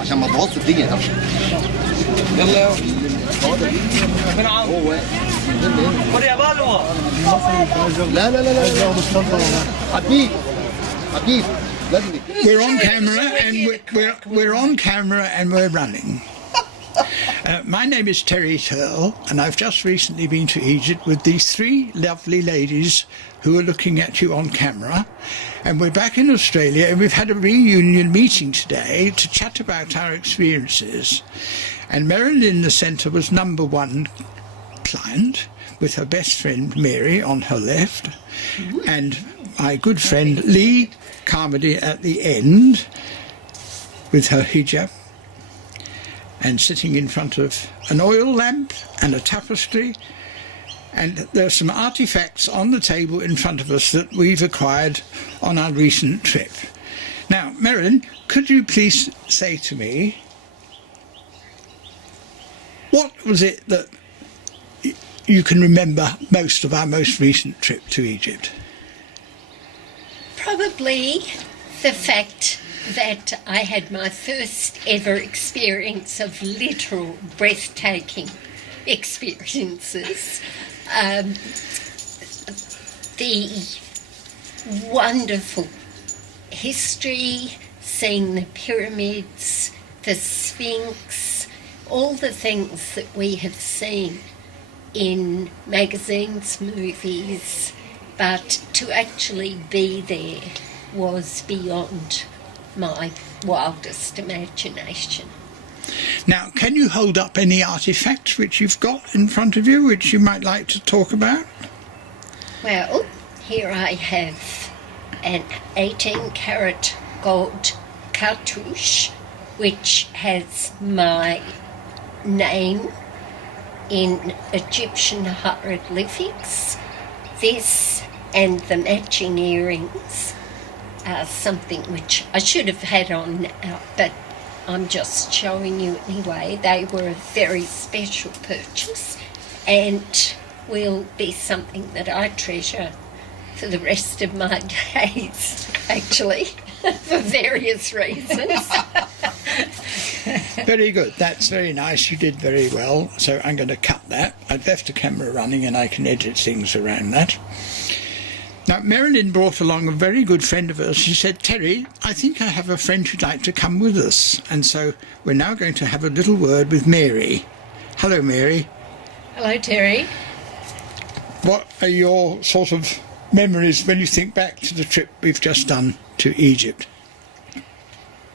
عشان ما تبوظش الدنيا ده. يلا يا فين عمرو؟ هو خد يا بلوى. لا لا لا لا حبيب حبيب لازم. We're on camera and we're on camera and we're running. My name is Terry Turle, and I've just recently been to Egypt with these three lovely ladies who are looking at you on camera. And we're back in Australia, and we've had a reunion meeting today to chat about our experiences. And Marilyn in the centre was number one client, with her best friend Mary on her left, and my good friend Lee Carmody at the end with her hijab, and sitting in front of an oil lamp and a tapestry, and there are some artifacts on the table in front of us that we've acquired on our recent trip. Now, Marilyn, could you please say to me, what was it that you can remember most of our most recent trip to Egypt? Probably the fact that I had my first ever experience of literal breathtaking experiences. The wonderful history, seeing the pyramids, the Sphinx, all the things that we have seen in magazines, movies, but to actually be there was beyond my wildest imagination. Now, can you hold up any artefacts which you've got in front of you which you might like to talk about? Well, here I have an 18-carat gold cartouche which has my name in Egyptian hieroglyphics. This and the matching earrings are something which I should have had on now, but I'm just showing you anyway. They were a very special purchase and will be something that I treasure for the rest of my days, actually, for various reasons. Very good. That's very nice. You did very well. So I'm going to cut that. I've left the camera running and I can edit things around that. Now, Marilyn brought along a very good friend of hers. She said, Terry, I think I have a friend who'd like to come with us. And so we're now going to have a little word with Mary. Hello, Mary. Hello, Terry. What are your sort of memories when you think back to the trip we've just done to Egypt?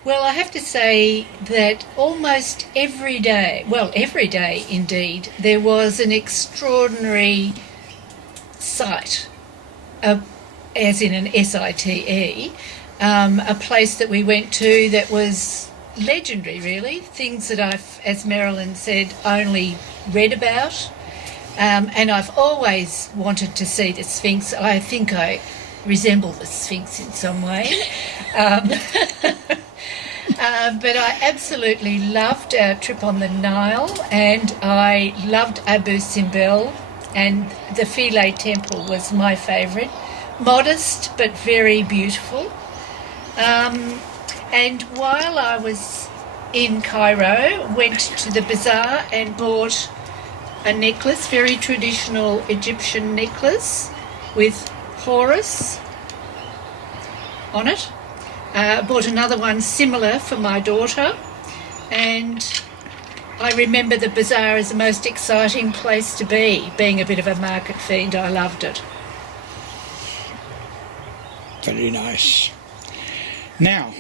Well, I have to say that almost every day, well, every day indeed, there was an extraordinary sight, as in an SITE, a place that we went to that was legendary, really. Things that I've, as Marilyn said, only read about. And I've always wanted to see the Sphinx. I think I resemble the Sphinx in some way. But I absolutely loved our trip on the Nile, and I loved Abu Simbel, and the Philae Temple was my favourite. Modest but very beautiful. And while I was in Cairo, went to the bazaar and bought a necklace, very traditional Egyptian necklace with Horus on it. Bought another one similar for my daughter, and I remember the bazaar as the most exciting place to be. Being a bit of a market fiend, I loved it. Very nice. Now,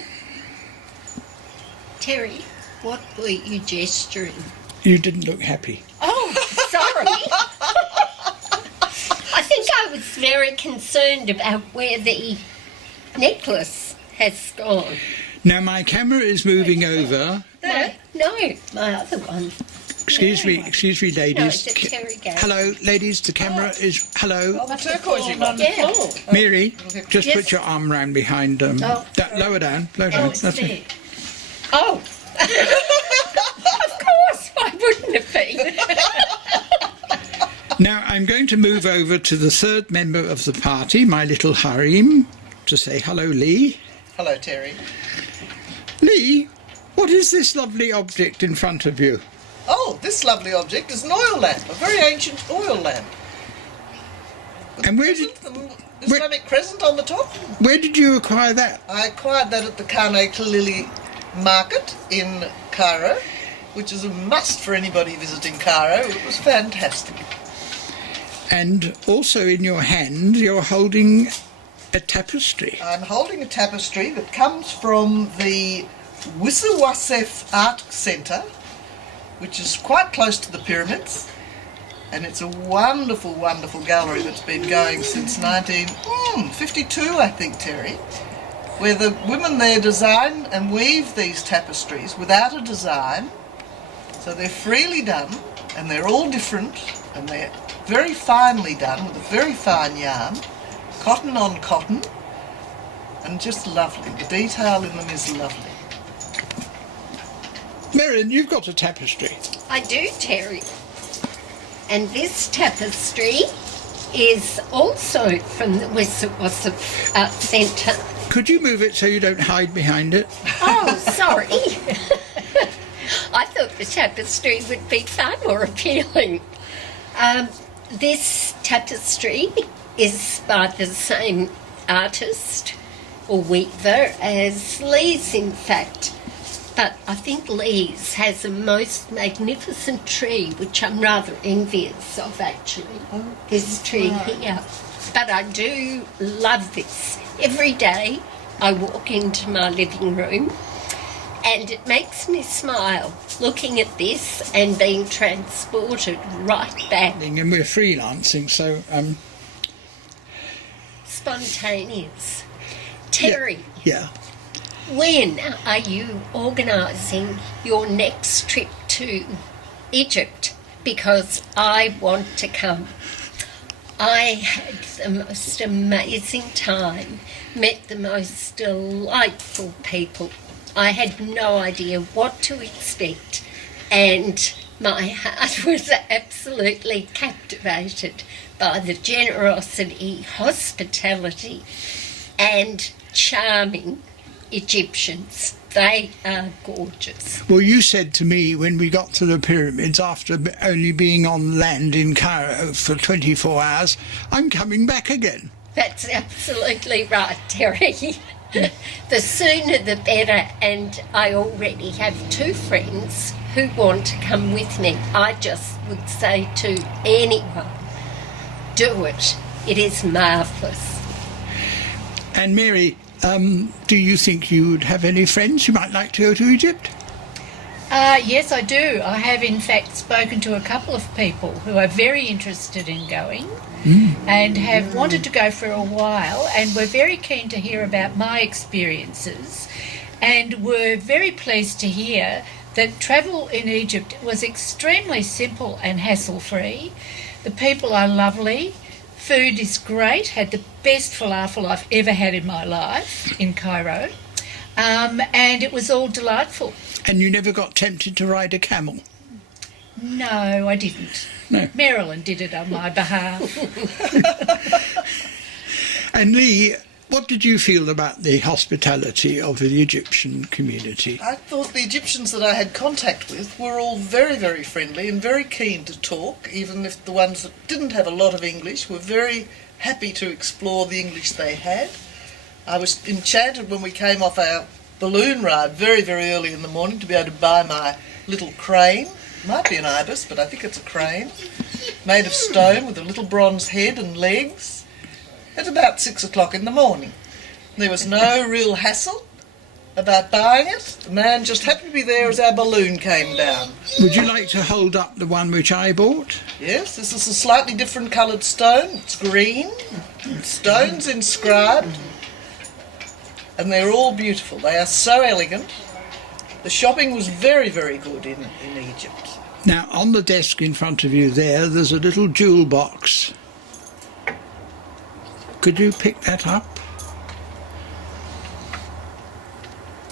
Terry, what were you gesturing? you didn't look happy. Oh, sorry. I think I was very concerned about where the necklace has gone. Now, my camera is moving over. No, my other one. Excuse me, ladies. No, it's a Terry game. Hello, ladies, the camera is... Hello. Oh, the turquoise you got on the floor. Mary, just Yes. put your arm round behind... lower down, lower down. It's That's there. it. Oh. Of course, why wouldn't it be? Now I'm going to move over to the third member of the party, my little harem, to say hello, Lee. Hello, Terry. Lee, what is this lovely object in front of you? Oh, this lovely object is an oil lamp, a very ancient oil lamp. And where did The Islamic crescent on the top. you acquire that? I acquired that at the Carnacle Lily Market in Cairo, which is a must for anybody visiting Cairo. It was fantastic. And also in your hand you're holding a tapestry. I'm holding a tapestry that comes from the Wisawasef Art Centre, which is quite close to the pyramids, and it's a wonderful, wonderful gallery that's been going since 1952, I think, Terry, where the women there design and weave these tapestries without a design, so they're freely done, and they're all different, and they're very finely done with a very fine yarn, cotton on cotton, and just lovely. The detail in them is lovely. Marion, you've got a tapestry. I do, Terry. And this tapestry is also from the Wisawasif Art Centre. Could you move it so you don't hide behind it? Oh, sorry. I thought the tapestry would be far more appealing. This tapestry is by the same artist or weaver as Lee's, in fact. But I think Lee's has a most magnificent tree, which I'm rather envious of, actually. This tree here. But I do love this. Every day I walk into my living room and it makes me smile looking at this and being transported right back. And we're freelancing, so... Spontaneous. Terry, Yeah. when are you organising your next trip to Egypt? Because I want to come. I had the most amazing time, met the most delightful people. I had no idea what to expect, and my heart was absolutely captivated by the generosity, hospitality, and charming Egyptians. They are gorgeous. Well, you said to me when we got to the pyramids, after only being on land in Cairo for 24 hours, I'm coming back again. That's absolutely right, Terry. The sooner the better, and I already have 2 friends who want to come with me. I just would say to anyone, do it. It is marvellous. And Mary, do you think you would have any friends who might like to go to Egypt? Yes, I do. I have, in fact, spoken to a couple of people who are very interested in going and have wanted to go for a while, and were very keen to hear about my experiences, and were very pleased to hear that travel in Egypt was extremely simple and hassle-free. The people are lovely. Food is great. Had the best falafel I've ever had in my life in Cairo. And it was all delightful. And you never got tempted to ride a camel? No, I didn't. No. Marilyn did it on my behalf. And Lee, what did you feel about the hospitality of the Egyptian community? I thought the Egyptians that I had contact with were all very, very friendly and very keen to talk, even if the ones that didn't have a lot of English were very happy to explore the English they had. I was enchanted when we came off our balloon ride very, very early in the morning to be able to buy my little crane. It might be an ibis, but I think it's a crane, made of stone with a little bronze head and legs, at about 6 o'clock in the morning. There was no real hassle about buying it. The man just happened to be there as our balloon came down. Would you like to hold up the one which I bought? Yes, this is a slightly different coloured stone. It's green. Stone's inscribed. And they're all beautiful. They are so elegant. The shopping was very, very good in Egypt. Now, on the desk in front of you there's a little jewel box. Could you pick that up?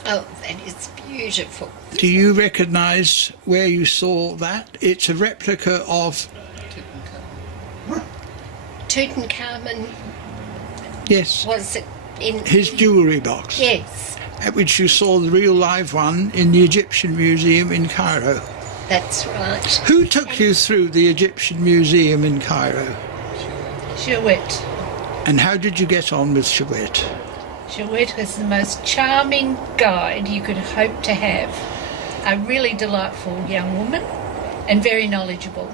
Oh, that is beautiful. Do you recognise where you saw that? It's a replica of... Tutankhamun, Yes, was it in... his jewellery box. Yes, At which you saw the real live one in the Egyptian Museum in Cairo. that's right. Who took you through the Egyptian Museum in Cairo? Chouette. And how did you get on with Chouette? Chouette was the most charming guide you could hope to have. A really delightful young woman and very knowledgeable.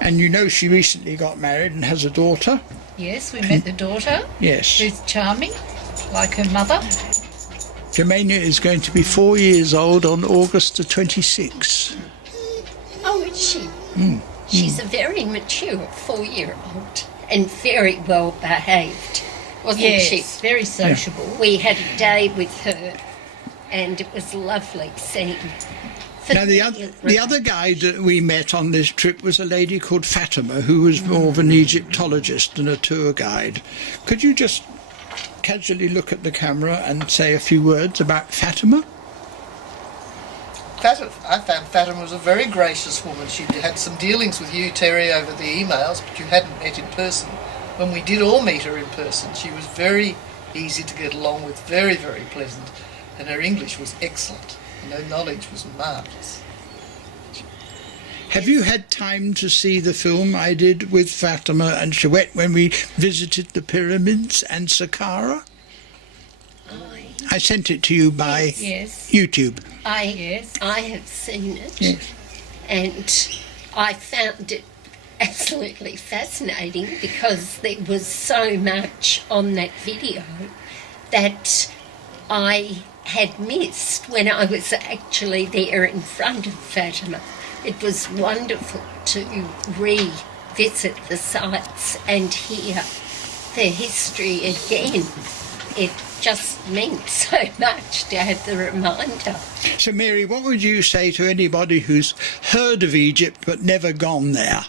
And you know she recently got married and has a daughter? Yes, we met the daughter, Yes. who's charming, like her mother. Germania is going to be 4 years old on August the 26th. Oh, is she? She's a very mature 4-year-old and very well behaved, wasn't she? Yes, very sociable. We had a day with her and it was lovely seeing. Now, the other guide that we met on this trip was a lady called Fatima, who was more of an Egyptologist than a tour guide. Could you just casually look at the camera and say a few words about Fatima? I found Fatima was a very gracious woman. She had some dealings with you, Terry, over the emails, but you hadn't met in person. When we did all meet her in person, she was very easy to get along with, very, very pleasant, and her English was excellent, and her knowledge was marvellous. Have you had time to see the film I did with Fatima and Chouette when we visited the pyramids and Saqqara? I sent it to you by Yes. YouTube. Yes. I have seen it, Yes. and I found it absolutely fascinating because there was so much on that video that I had missed when I was actually there in front of Fatima. It was wonderful to revisit the sites and hear the history again. It just meant so much to have the reminder. So, Mary, what would you say to anybody who's heard of Egypt but never gone there?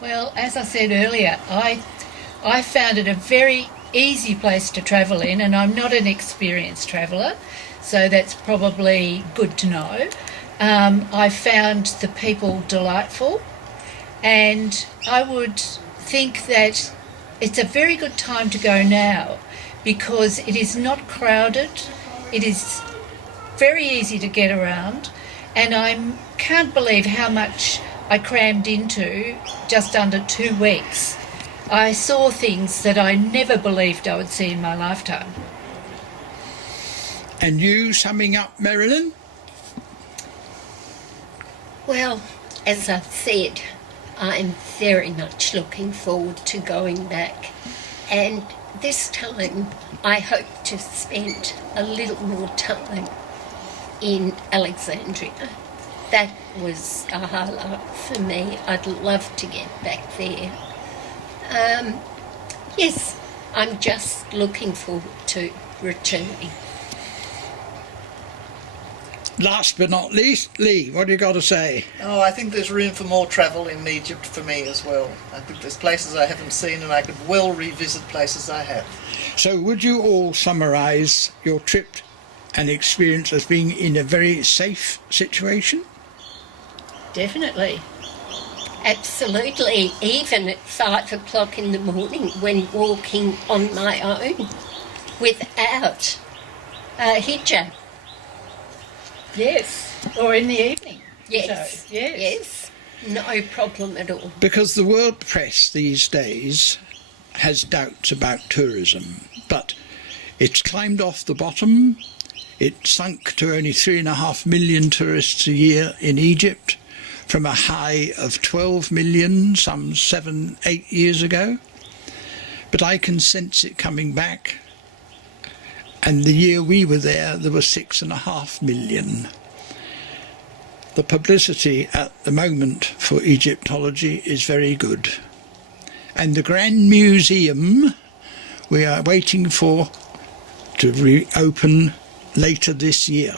Well, as I said earlier, I found it a very easy place to travel in, and I'm not an experienced traveller, so that's probably good to know. I found the people delightful, and I would think that it's a very good time to go now because it is not crowded, it is very easy to get around, and I can't believe how much I crammed into just under 2 weeks. I saw things that I never believed I would see in my lifetime. And you, summing up, Marilyn? Well, as I've said, I'm very much looking forward to going back, and this time I hope to spend a little more time in Alexandria. That was a highlight for me. I'd love to get back there. Yes, I'm just looking forward to returning. Last but not least, Lee, what do you got to say? Oh, I think there's room for more travel in Egypt for me as well. I think there's places I haven't seen and I could well revisit places I have. So would you all summarise your trip and experience as being in a very safe situation? Definitely. Absolutely, even at 5 o'clock in the morning when walking on my own without a hijab. Yes, or in the evening. Yes, So, yes. no problem at all. Because the world press these days has doubts about tourism, but it's climbed off the bottom. It sunk to only 3.5 million tourists a year in Egypt from a high of 12 million some 7-8 years ago. But I can sense it coming back. And the year we were there were 6.5 million. The publicity at the moment for Egyptology is very good. And the Grand Museum we are waiting for to reopen later this year.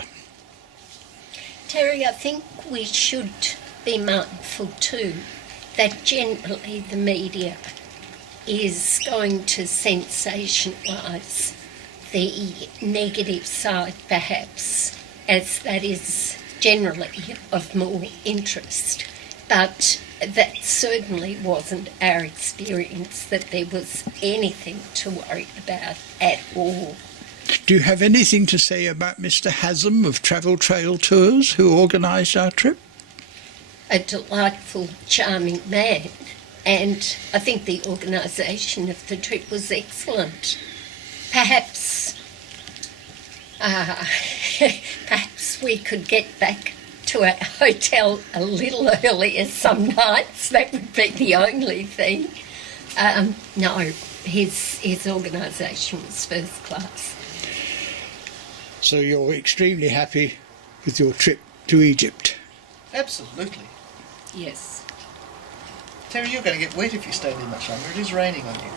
Terry, I think we should be mindful too that generally the media is going to sensationalise the negative side, perhaps, as that is generally of more interest. But that certainly wasn't our experience, that there was anything to worry about at all. Do you have anything to say about Mr. Haslam of Travel Trail Tours, who organised our trip? A delightful, charming man, and I think the organisation of the trip was excellent. Perhaps we could get back to our hotel a little earlier some nights. That would be the only thing. No, his organisation was first class. So you're extremely happy with your trip to Egypt? Absolutely. Yes. Terry, you're going to get wet if you stay there much longer. It is raining on you.